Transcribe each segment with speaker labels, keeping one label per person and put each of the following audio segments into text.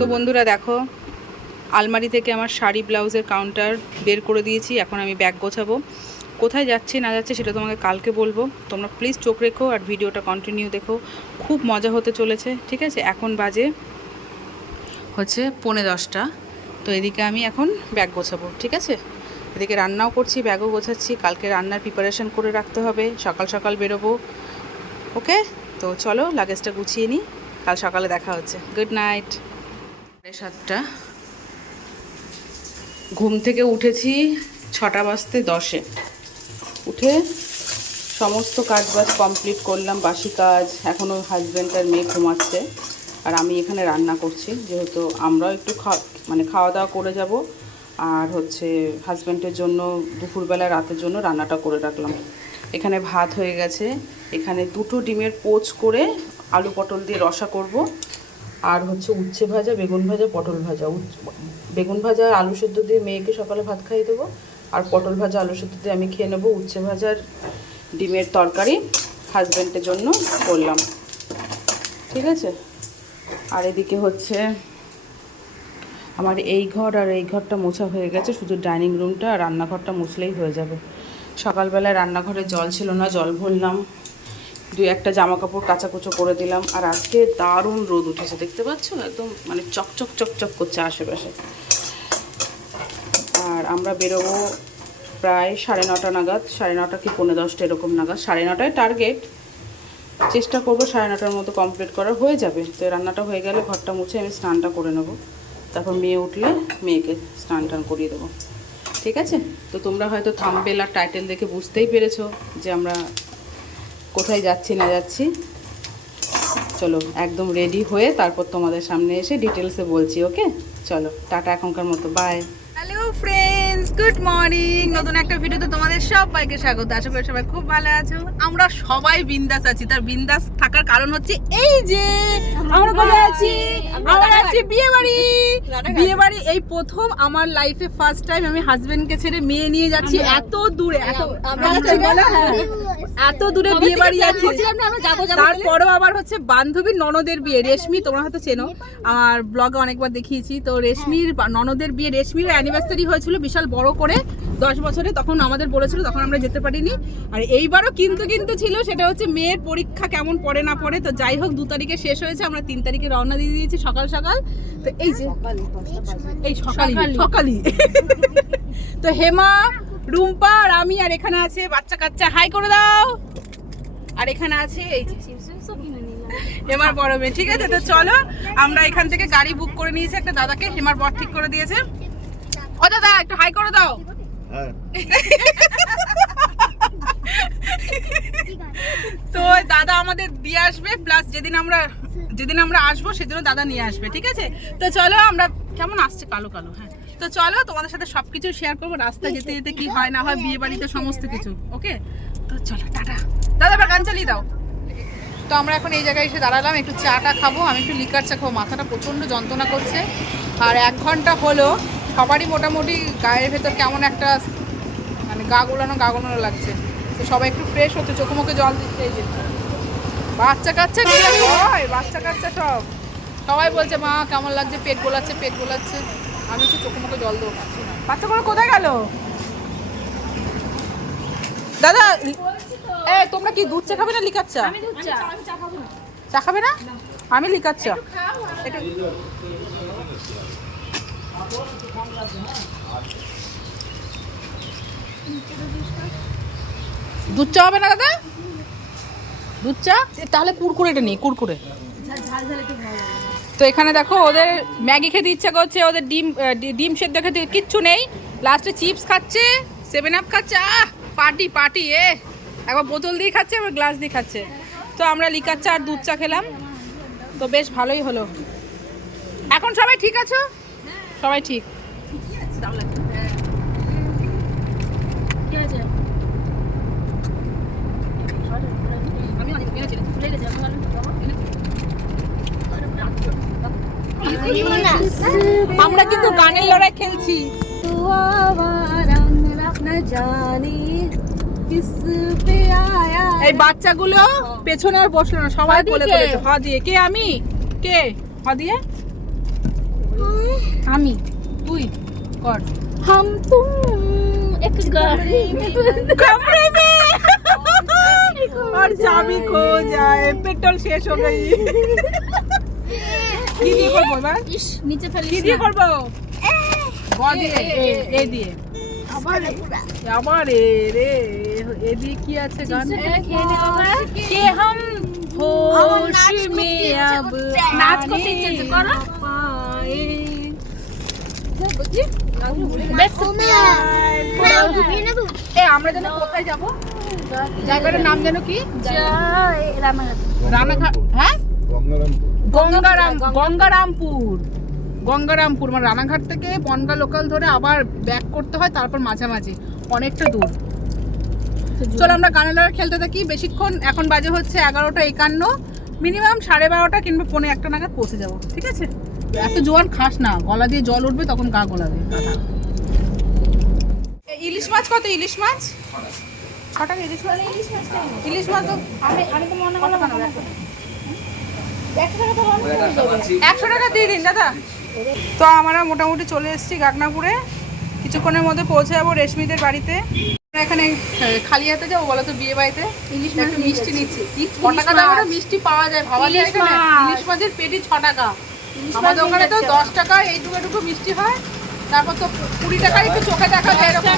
Speaker 1: তো বন্ধুরা দেখো, আলমারি থেকে আমার শাড়ি, ব্লাউজের কাউন্টার বের করে দিয়েছি, এখন আমি ব্যাগ গোছাবো। কোথায় যাচ্ছে, না যাচ্ছে সেটা তোমাকে কালকে বলব। তোমরা প্লিজ চোখ রেখো আর ভিডিওটা কন্টিনিউ দেখো। খুব মজা হতে চলেছে, ঠিক আছে? এখন বাজে হচ্ছে পৌনে দশটা। তো এদিকে আমি এখন ব্যাগ গোছাবো, ঠিক আছে? এদিকে রান্নাও করছি ব্যাগও গোছাচ্ছি। কালকে রান্নার প্রিপারেশন করে রাখতে হবে। সকাল সকাল বেরোবো ওকে তো চলো লাগেজটা গুছিয়ে নিই। কাল সকালে দেখা হচ্ছে। গুড নাইট সাতটা। ঘুম থেকে উঠেছি ছটা বাজতে দশে। উঠে সমস্ত কাজ বাজ কমপ্লিট করলাম, বাসি কাজ এখনও হাজব্যান্ড আর মেয়ে ঘুমাচ্ছে। আর আমি এখানে রান্না করছি, যেহেতু আমরাও একটু মানে খাওয়া দাওয়া করে যাব। আর হচ্ছে হাজব্যান্ডের জন্য দুপুরবেলা রাতের জন্য রান্নাটা করে রাখলাম। এখানে ভাত হয়ে গেছে। এখানে দুটো ডিমের পোচ করে আলু পটল দিয়ে রসা করব। আর হচ্ছে উচ্ছে ভাজা, বেগুন ভাজা, পটল ভাজা। বেগুন ভাজা আলু সেদ্ধ দিয়ে মেয়েকে সকালে ভাত খাইয়ে দেবো। আর পটল ভাজা, আলু সেদ্ধ দিয়ে আমি খেয়ে নেব উচ্ছে ভাজার ডিমের তরকারি হাজব্যান্ডের জন্য করলাম ঠিক আছে? আর এদিকে হচ্ছে আমার এই ঘর আর এই ঘরটা মোছা হয়ে গেছে, শুধু ডাইনিং রুমটা আর রান্নাঘরটা মুছলেই হয়ে যাবে। সকালবেলায় রান্নাঘরে জল ছিল না, জল ভরলাম। দুই একটা জামা কাপড় কাচাকুচো করে দিলাম, আর আজকে দারুণ রোদ উঠেছে, দেখতে পাচ্ছ? একদম মানে চকচক চকচক করছে আশেপাশে। আর আমরা বেরোবো প্রায় সাড়ে নটা নাগাদ, সাড়ে নটা কি পৌনে দশটা এরকম নাগাদ। সাড়ে নটায় টার্গেট চেষ্টা করব সাড়ে নটার মতো কমপ্লিট করা হয়ে যাবে। তো রান্নাটা হয়ে গেলে ঘরটা মুছে আমি স্নানটা করে নেব। তারপর মেয়ে উঠলে মেয়েকে স্নান টান করিয়ে দেবো। ঠিক আছে? তো তোমরা হয়তো থামবেল আর টাইটেল দেখে বুঝতেই পেরেছ যে আমরা কোথায় যাচ্ছি না যাচ্ছি? চলো একদম রেডি হয়ে তারপর তোমাদের সামনে এসে ডিটেলসে বলছি ওকে চলো টাটা এখনকার মতো bye hello friends good morning নতুন একটা ভিডিওতে তোমাদের সবাইকে স্বাগত। আশা করি সবাই খুব ভালো আছো। আমরা সবাই বিন্দাস আছি। তার বিন্দাস থাকার কারণ হচ্ছে এই যে আমরা কোথায় আছি আমরা আছি বিয়ে বাড়ি বিয়ে বাড়ি এই প্রথম আমার লাইফে ফার্স্ট টাইম আমি হাজবেন্ডকে ছেড়ে মেয়ে নিয়ে যাচ্ছি এত দূরে এত? হ্যাঁ। এত দূরে বিয়ে বাড়ি যাচ্ছি তারপরও আবার হচ্ছে বান্ধবীর ননদের বিয়ে রেশমি তোমরা হয়তো চেনো। আমার ব্লগে অনেকবার দেখিয়েছি। তো রেশমির ননদের বিয়ে রেশমির অ্যানিভার্সারি হয়েছিল বিশাল বড় করে দশ বছরে তখন আমাদের বলেছিল তখন আমরা যেতে পারিনি। আর এইবারও কিন্তু কিন্তু ছিল সেটা হচ্ছে মেয়ের পরীক্ষা কেমন পড়ে না পড়ে। তো যাই হোক দু তারিখে শেষ হয়েছে আমরা তিন তারিখে রওনা দিয়ে দিয়েছি সকাল সকাল। তো এই যে এই সকালই। সকালই। তো হেমা রুম্পা আর আমি আর এখানে আছে বাচ্চা কাচ্চা। হাই করে দাও। আর এখানে আছে এই হেমার বড় মেয়ে। ঠিক আছে তো চলো আমরা এখান থেকে গাড়ি বুক করে নিয়েছি একটা দাদাকে। হেমার বর ঠিক করে দিয়েছে। ও দাদা একটু হাই করে দাও।
Speaker 2: হ্যাঁ।
Speaker 1: তো দাদা আমাদের দিয়ে আসবে প্লাস যেদিন আমরা যেদিন আমরা আসব সেদিনও দাদা নিয়ে আসবে ঠিক আছে? তো চলো আমরা কেমন আসছে? কালো কালো হ্যাঁ। তো চলো তোমাদের সাথে সবকিছু শেয়ার করব। রাস্তা যেতে যেতে কি হয়, না হয় বিয়ে বাড়িতে সমস্ত কিছু ওকে তো চলো, টাটা। দাদা, এবার গান চালিয়ে দাও। তো আমরা এখন এই জায়গায় এসে দাঁড়ালাম, একটু চাটা খাব। আমি একটু লিকার চা খাব, মাথাটা প্রচণ্ড যন্ত্রণা করছে। আর এক ঘণ্টা হলো, সবারই মোটামুটি গায়ের ভেতর কেমন একটা মানে গা গোলানো গা গোলানো লাগছে। তো সবাই একটু ফ্রেশ হচ্ছে, চোখে মুখে জল দিচ্ছে, এই বাচ্চা কাচ্চা নিয়ে হয় বাচ্চা কাচ্চা সব। সবাই বলছে, মা, কেমন লাগছে? পেট গোলাচ্ছে পেট গোলাচ্ছে। আমি একটু চোখে মুখে জল দেবো পাচ্ছি না। বাচ্চাগুলো কোথায় গেল? দাদা এ তোমরা কি দুধ চা খাবে না লিকার চা? চা। খাবে না। আমি লিকার চা। এটা- দুধ চা হবে না দাদা? দুধ চা? তাহলে কুরকুরেটা নেই কুরকুরে তো এখানে দেখো ওদের ম্যাগি খেতে ইচ্ছা করছে, ওদের ডিম ডিম সেদ্ধ খেতে কিচ্ছু নেই। লাস্টে চিপস খাচ্ছে সেভেন আপ খাচ্ছে, আহ পার্টি পার্টি এ। একবার বোতল দিয়ে খাচ্ছে আবার গ্লাস দিয়ে খাচ্ছে। তো আমরা লিকার চা আর দুধ চা খেলাম। তো বেশ ভালোই হলো। এখন সবাই ঠিক আছো? সবাই ঠিক। আমরা কিন্তু গানের লড়াই খেলছি
Speaker 3: तू आवारा न जाने किस पे आया
Speaker 1: এই বাচ্চাগুলো পেছনে আর বসলো না সবাই কোলে
Speaker 3: হাদিকে?
Speaker 1: কোলে হ দিয়ে কে আমি কে হ দিয়ে
Speaker 3: আমি
Speaker 1: তুই কর
Speaker 3: हम तुम एक गाड़ी में
Speaker 1: कमरे में और चाबी खो जाए पेट्रोल শেষ हो गई
Speaker 3: নিচে
Speaker 1: কি আছে আমরা যেন কোথায় যাব? জায়গাটার নাম যেন কি? রানাঘাট। হ্যাঁ? গঙ্গারাম গঙ্গারামপুর। গঙ্গারামপুর মানে রানাঘাট থেকে বনগা লোকাল ধরে আবার ব্যাক করতে হয় তারপর মাঝামাঝি অনেকটা দূর। চলো আমরা গানে লড়াই খেলতে থাকি বেশিক্ষণ এখন বাজে হচ্ছে এগারোটা একান্ন মিনিমাম সাড়ে বারোটা কিংবা পৌনে একটা নাগাদ পৌঁছে যাব ঠিক আছে? এত জোয়ান খাস না গলা দিয়ে জল উঠবে তখন গা গোলাবে। ইলিশ মাছ কত? ইলিশ মাছ? ছ টাকা ইলিশ মাছ ইলিশ মাছ তো
Speaker 3: আমি আমি তো মনে
Speaker 1: কত বানাবো?
Speaker 3: একশো টাকা
Speaker 1: দিয়ে দিন দাদা। তো আমরা মোটামুটি চলে এসেছি গাগনাপুরে। কিছুক্ষণের মধ্যে পৌঁছে যাব রেশমিদের বাড়িতে। আমরা এখানে খালি হাতে যাব বলো তো বিয়ে বাড়িতে? ইলিশ একটু মিষ্টি নিচ্ছি। কি ছ টাকা দামের মিষ্টি পাওয়া যায় ভাবা যায় এখানে? ইলিশ মাছের পেটি ছ টাকা। আমাদের ওখানে তো দশ টাকা এইটুকু এটুকু মিষ্টি হয়। তারপর তো কুড়ি টাকার একটু চোখে দেখা যায় এরকম।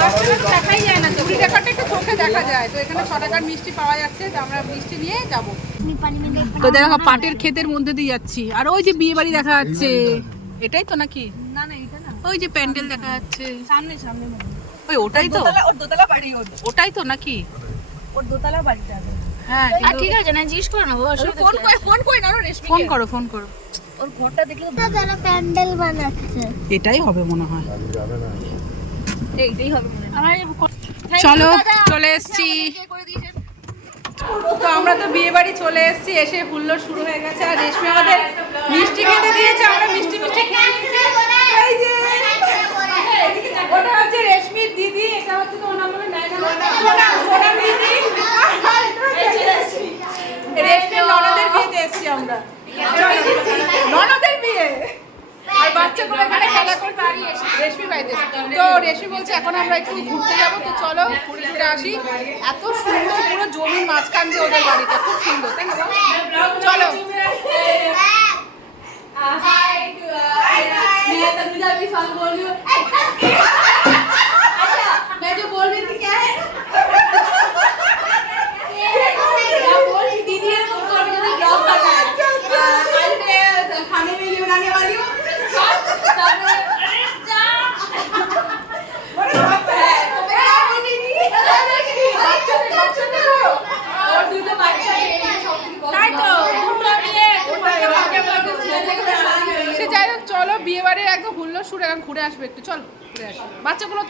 Speaker 1: দশ টাকা দেখাই যায় না কুড়ি টাকাটা একটু চোখে দেখা যায়। তো এখানে ছ টাকার মিষ্টি পাওয়া যাচ্ছে তো আমরা মিষ্টি নিয়ে যাব। তো দেখো পাটের ক্ষেতের মধ্যে দিয়ে যাচ্ছি। আর ওই যে বিয়ে বাড়ি দেখা যাচ্ছে। এটাই তো নাকি?
Speaker 3: না না এটা না।
Speaker 1: ওই যে প্যান্ডেল দেখা যাচ্ছে।
Speaker 3: সামনে সামনে
Speaker 1: ওই ওটাই তো?
Speaker 3: ওর দোতলা বাড়ি
Speaker 1: ওটাই তো নাকি?
Speaker 3: ওর দোতলা বাড়িটা
Speaker 1: হ্যাঁ
Speaker 3: ঠিক আছে না জিজ্ঞেস করে নেব
Speaker 1: ফোন করে ফোন করে না রেশমি ফোন করো ফোন করো।
Speaker 3: ওর ঘরটা দেখলে
Speaker 4: যারা প্যান্ডেল বানাচ্ছে।
Speaker 1: এটাই হবে মনে হয়।
Speaker 2: না।
Speaker 3: এইটাই হবে মনে হয়।
Speaker 1: চলো চলে এসেছি। তো আমরা তো বিয়ে বাড়ি চলে এসেছি, এসে হুল্লোড় শুরু হয়ে গেছে। আর রেশমি আমাদের মিষ্টি খেতে দিয়েছে, আমরা মিষ্টি মিষ্টি খেয়ে নিয়েছি। এই যে ওটা হচ্ছে রেশমির দিদি এটা হচ্ছে তো ওর নাম হলো নায়না সোনা সোনার দিদি আর এটা হচ্ছে রেশমি। রেশমির ননদের বিয়েতে এসেছি আমরা ননদের বিয়ে আর বাচ্চাগুলো এখানে খেলা করতে রেশমি বাড়িতে এসেছে। রেশমি বলছে, এখন আমরা একটু ঘুরতে যাব, তো চলো ঘুরে ঘুরে আসি। এত সুন্দর পুরো জমির মাঝখান দিয়ে ওদের বাড়িটা, খুব সুন্দর, তাই না বল? চলো সে যাই হোক চলো বিয়ে বাড়ির একদম হুল্লোর শুরু এখন ঘুরে আসবে একটু, চলো বাচ্চাগুলো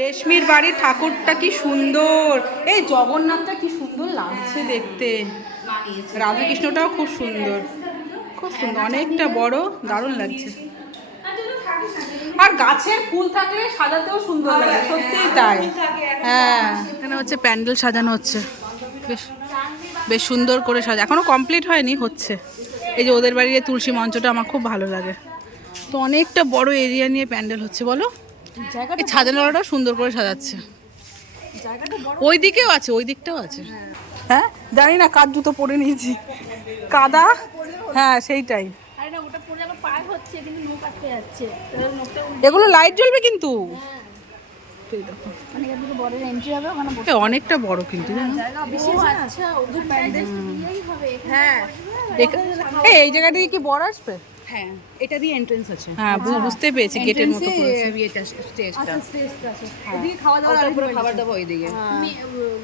Speaker 1: রেশমির বাড়ির ঠাকুরটা কি সুন্দর। এই জগন্নাথটা কি সুন্দর লাগছে দেখতে। রাধাকৃষ্ণটাও খুব সুন্দর। খুব সুন্দর, অনেকটা বড়, দারুণ লাগছে। আর গাছের ফুল থাকলে সাজাতেও সুন্দর লাগে, সত্যিই তাই। হ্যাঁ এখানে হচ্ছে প্যান্ডেল সাজানো হচ্ছে। বেশ বেশ সুন্দর করে সাজা, এখনও কমপ্লিট হয়নি, হচ্ছে। এই যে ওদের বাড়ির তুলসী মঞ্চটা আমার খুব ভালো লাগে। তো অনেকটা বড় এরিয়া নিয়ে প্যান্ডেল হচ্ছে বলো? এই সাজানোটাও সুন্দর করে সাজাচ্ছে। ওই দিকেও আছে ওই দিকটাও আছে। হ্যাঁ? জানি না কার জুতো পরে নিয়েছি। কাদা? হ্যাঁ সেইটাই।
Speaker 3: আরে না ওটা পড়ে আমার পায়ে হচ্ছে কিন্তু নোক আটকে যাচ্ছে। তাহলে নোকটা
Speaker 1: এগুলো লাইট জ্বলবে কিন্তু? দেখো।
Speaker 3: মানে
Speaker 1: অনেকটা বড় কিন্তু
Speaker 3: বেশি আচ্ছা হ্যাঁ।
Speaker 1: এখা- এই জায়গাটা কি বড় আসবে?
Speaker 5: হ্যাঁ এটা দিয়ে এন্ট্রেন্স আছে।
Speaker 1: হ্যাঁ বুঝতে পেরেছি গেটের মতো করেছে।
Speaker 5: বিয়েটা স্টেজটা
Speaker 3: স্টেজটা আছে খাওয়া দাওয়া
Speaker 5: পুরো খাবার দাবার ওইদিকে।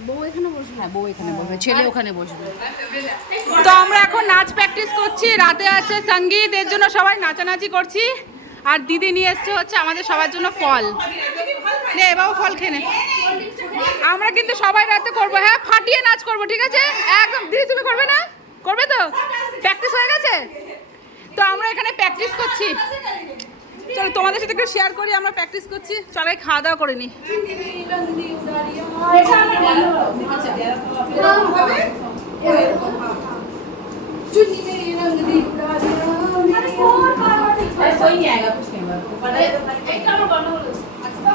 Speaker 3: বউ এখানে বসবে?
Speaker 5: হ্যাঁ বউ এখানে বসবে ছেলে ওখানে বসবে।
Speaker 1: তো আমরা এখন নাচ প্র্যাকটিস করছি রাতে আছে সংগীত এর জন্য সবাই নাচানাচি করছি। আর দিদি নিয়ে এসছে হচ্ছে আমাদের সবার জন্য ফল। নে বাবু ফল খেয়ে আমরা কিন্তু সবাই রাতে করব। হ্যাঁ ফাটিয়ে নাচ করব ঠিক আছে? একদম দিদি তুমি করবে না? করবে তো? প্র্যাকটিস হয়ে গেছে? তো আমরা এখানে প্র্যাকটিস করছি চলো তোমাদের সাথে একটু শেয়ার করি আমরা প্র্যাকটিস করছি চলো খাওয়া দাওয়া করে নি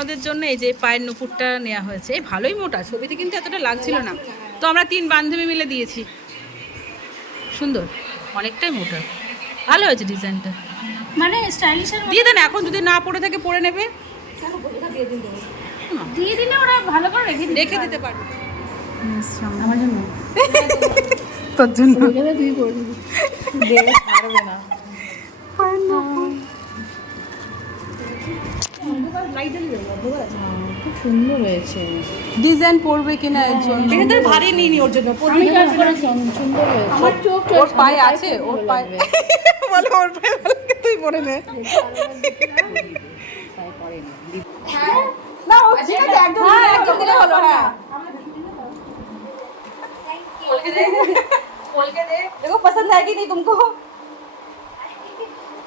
Speaker 1: ননদের জন্য এই যে পায়ের নুপুরটা নেওয়া হয়েছে এই ভালোই মোটা ছবিতে কিন্তু এতটা লাগছিল না। তো আমরা তিন বান্ধবী মিলে দিয়েছি। সুন্দর অনেকটাই মোটা। ভালো হয়েছে ডিজাইনটা।
Speaker 3: মানে স্টাইলিশের
Speaker 1: দিয়ে দেন এখন যদি না পড়ে থাকে পরে নেবে।
Speaker 3: দিয়ে দিলে ওরা ভালো করে রেখে
Speaker 1: রেখে দিতে পারবে।
Speaker 3: আমার জন্য।
Speaker 1: তোর জন্য।
Speaker 3: তুই
Speaker 1: না।
Speaker 5: খুব সুন্দর হয়েছে
Speaker 1: ডিজাইন পড়বে কিনা একজন এটা ভারী নিনি ওর জন্য
Speaker 3: আমি কাজ করে সুন্দর হয়েছে আমার চোখ
Speaker 1: ওর পায়ে আছে ওর পায়ে বলে ওর পায়ে ভালো লাগে, তুই পরে নে না ও ঠিক আছে একদম একদম দিলে হলো হ্যাঁ
Speaker 2: देखो पसंद आएगी नहीं तुमको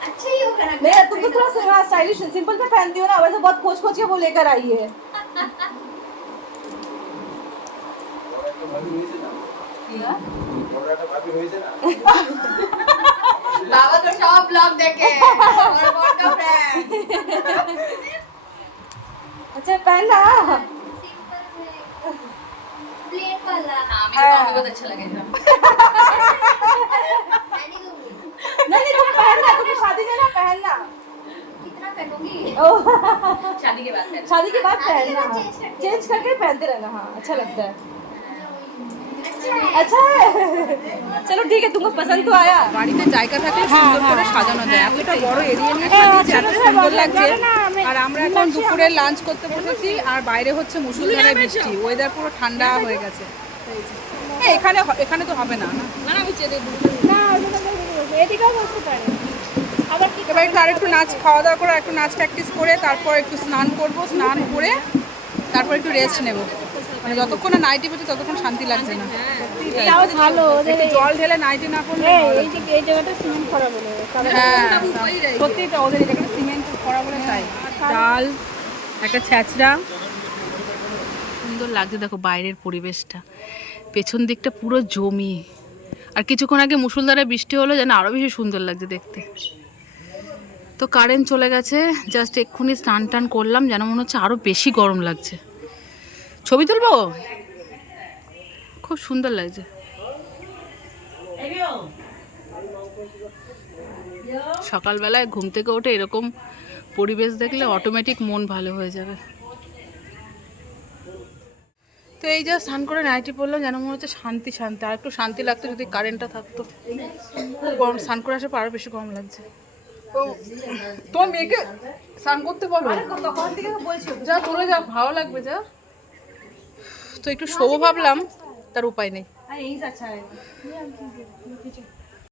Speaker 4: अच्छा ही होगा ना।
Speaker 2: मैं तुम तो थोड़ा सलवार स्टाइलिश सिंपल में पहनती हो ना वैसे बहुत खोज खोज के वो लेकर आई है।
Speaker 5: बाबा तो सब ब्लॉग देखे और बहुत कम
Speaker 2: अच्छा पहला
Speaker 4: प्लेन वाला।
Speaker 5: हाँ मेरे को बहुत अच्छा लगेगा।
Speaker 2: नहीं नहीं तुम पहनना तुम्हें शादी में ना पहनना
Speaker 4: कितना फेंकोगी
Speaker 2: ओह,
Speaker 5: शादी के बाद फिर
Speaker 2: शादी के बाद
Speaker 4: शादी के
Speaker 2: पहनना
Speaker 4: बाद change करके।
Speaker 2: चेंज करके पहनते रहना हाँ अच्छा लगता है
Speaker 4: अच्छा है
Speaker 2: अच्छा है चलो ठीक है तुमको पसंद तो आया
Speaker 1: বাড়িতে জায়গা থাকলে সুন্দর করে সাজানো যায় এতটা বড় এরিয়া নিয়ে সাজিয়েছে এত সুন্দর লাগছে আর আমরা এখন দুপুরে লাঞ্চ করতে বসেছি আর বাইরে হচ্ছে মুসুলধারে বৃষ্টি ওয়েদার পুরো ঠান্ডা হয়ে গেছে এ, এখানে এখানে তো হবে না। না না আমি চেয়ে
Speaker 3: না এদিকেও বসতে পারে। আবার কি
Speaker 1: এবার একটু নাচ খাওয়া দাওয়া করে একটু নাচ প্র্যাকটিস করে তারপর একটু স্নান করব স্নান করে তারপর একটু রেস্ট নেব। মানে যতক্ষণ না নাইটি পড়ছে ততক্ষণ শান্তি লাগছে না।
Speaker 3: তাও ভালো
Speaker 1: জল ঢেলে নাইটি না করলে
Speaker 3: এই এই যে এই জায়গাটা সিমেন্ট করা বলে।
Speaker 1: হ্যাঁ সত্যি তো ওদের এখানে সিমেন্ট করা বলে তাই। ডাল একটা ছ্যাঁচড়া সুন্দর লাগছে দেখো বাইরের পরিবেশটা। পেছন দিকটা পুরো জমি। আর কিছুক্ষণ আগে মুসুলধারে বৃষ্টি হলো, যেন আরও বেশি সুন্দর লাগছে দেখতে। তো কারেন্ট চলে গেছে জাস্ট এক্ষুনি স্নান টান করলাম, যেন মনে হচ্ছে আরও বেশি গরম লাগছে। ছবি তুলবো? খুব সুন্দর লাগছে। সকালবেলায় ঘুম থেকে উঠে এরকম পরিবেশ দেখলে অটোমেটিক মন ভালো হয়ে যাবে। তো এই যা স্নান করে নাইটি পড়লাম যেন মনে হচ্ছে শান্তি শান্তি। আর একটু শান্তি লাগতো যদি কারেন্টটা থাকতো। খুব গরম স্নান করে আসে পর আরও বেশি গরম লাগছে। তো তোমার মেয়েকে স্নান করতে বলো। যা চলে যা ভালো লাগবে যা। তো একটু শোভ ভাবলাম তার উপায় নেই।